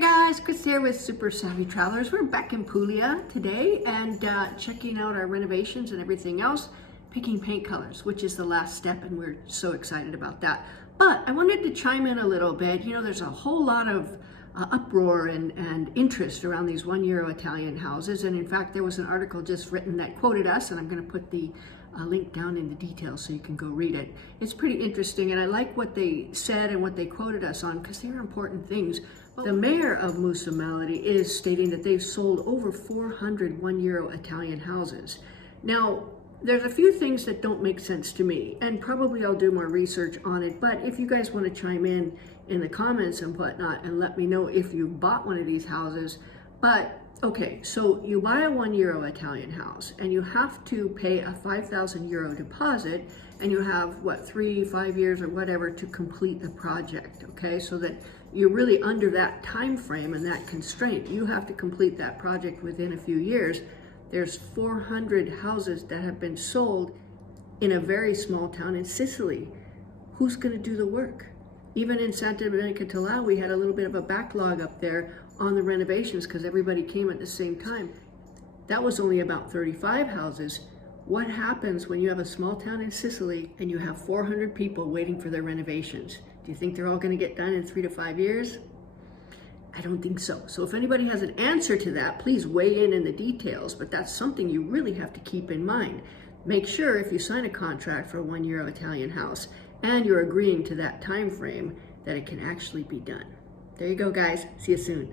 Hi guys, Chris here with Super Savvy Travelers. We're back in Puglia today and checking out our renovations and everything else, picking paint colors, which is the last step, and we're so excited about that. But I wanted to chime in a little bit. You know, there's a whole lot of uproar and interest around these €1 Italian houses, and in fact there was an article just written that quoted us, and I'm going to put the link down in the details so you can go read it. It's pretty interesting, and I like what they said and what they quoted us on because they're important things. The mayor of Musa Melody is stating that they've sold over 400 €1 Italian houses. Now, there's a few things that don't make sense to me, and probably I'll do more research on it, but if you guys want to chime in the comments and whatnot and let me know if you bought one of these houses. But okay, so you buy a €1 Italian house and you have to pay a €5,000 deposit, and you have what, 3-5 years or whatever to complete the project. Okay, so that you're really under that time frame and that constraint. You have to complete that project within a few years. There's 400 houses that have been sold in a very small town in Sicily. Who's going to do the work? Even in Santa Domenica Tolau, we had a little bit of a backlog up there on the renovations because everybody came at the same time. That was only about 35 houses. What happens when you have a small town in Sicily and you have 400 people waiting for their renovations? Do you think they're all going to get done in 3 to 5 years? I don't think so. So if anybody has an answer to that, please weigh in the details, but that's something you really have to keep in mind. Make sure if you sign a contract for a €1 Italian house and you're agreeing to that time frame, that it can actually be done. There you go, guys. See you soon.